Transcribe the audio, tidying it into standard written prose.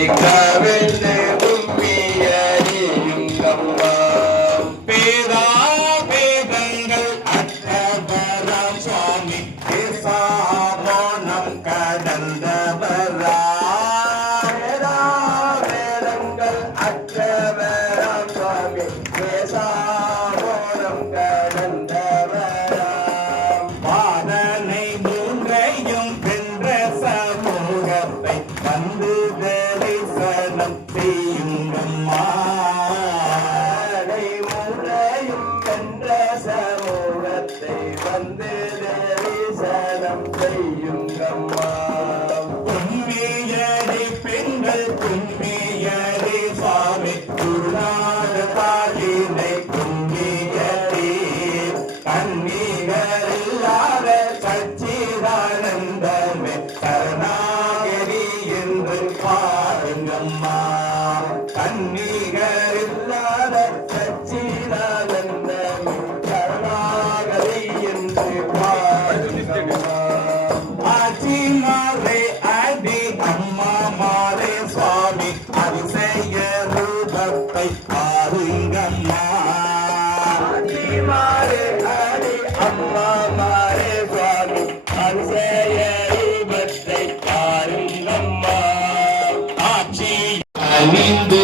நீக்கவென்று உம்மியறியுங்கம்மா பேதா வேதங்கள் அற்றவராம் சுவாமி பேசாமோனம் கடந்தவரா பேதா வேதங்கள் அற்றவராம் சுவாமி பேசாமோனம் கடந்தவரா பாதனை மூன்றையும் வென்ற சமூகத்தை வந்து தரிசனம் செய்யுங்கம்மா மூன்றையும் வென்ற சமூகத்தை வந்து தரிசனம் செய்யுங்கம்மா உண்மையடி பெண்கள் உண்மையடி சுவாமி குருநாத தாயினை கும்பியடி கண்ணீர்கள் இல்லாத சச்சிதானந்தமே கருணாகரி என்று பாருங்கம்மா கண்ணீர்கள் இல்லாத சச்சிதானந்தமே கருணாகரி என்று பாருங்கம்மா ஆச்சி மாறே அடி அம்மா மாறே சுவாமி அதிசய ரூபத்தை பாருங்கம்மா ஆச்சி மாறே அடி அம்மா மாறே சுவாமி அதிசய ரூபத்தை பாருங்கம்மா ஆட்சி அணிந்து